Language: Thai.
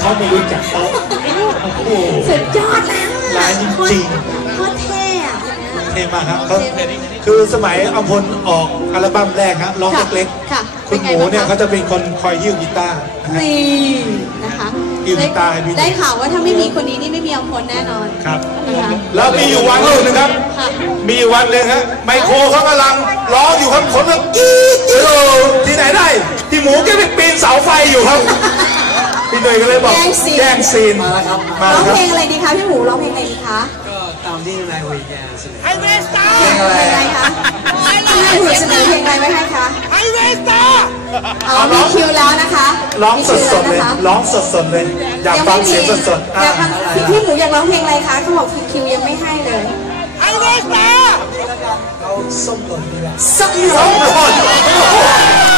เขาไม่รู้จักเขาโอ้โหสุดยอดแล้วอะร้ายจริงโคตรเท่อะเท่มากครับเขาคือสมัยอัมพลออกอัลบั้มแรกครับร้องเล็กค่ะๆคุณหมูเนี่ยเขาจะเป็นคนคอยหิ้วกีตาร์นะฮะ นี่นะคะยืนตายพี่ ได้ข่าวว่าถ้าไม่มีคนนี้นี่ไม่มีอำพลแน่นอนครับ นะคะ แล้วมีอยู่วันหนึ่งนะครับ ค่ะ มีอยู่วันหนึ่งฮะไมโครเขากำลังร้องอยู่ครับคนก็กรี๊ดกรี๊ดที่ไหนได้ ที่หมูแกไปปีนเสาไฟอยู่ครับ พี่หน่ยก็เลยบอกแย่งซีน แย่งซีน มาแล้วครับ มาร้องแล้วคเพรับลงอะไรดีคะพี่หมูร้องเพลงอะไรดีคะก็ตามที่นายคุยแกเสนอเพลงอะไรคะพี่นายหุ่นเสนอเพลงอะไรไว้ให้คะเอามีคิวแล้วนะคะร้องมีสคิวดๆเลยแวนะคะร้องสดๆเลย อยากฟังเสียงสดๆออะยากฟังพี่พี่หมูอยากร้องเพลงอะไรคะเขาบอกคิวยังไม่ให้เลยเราส้มหล่นนี่แหละส้มหส้ล่มนหล่นส้ม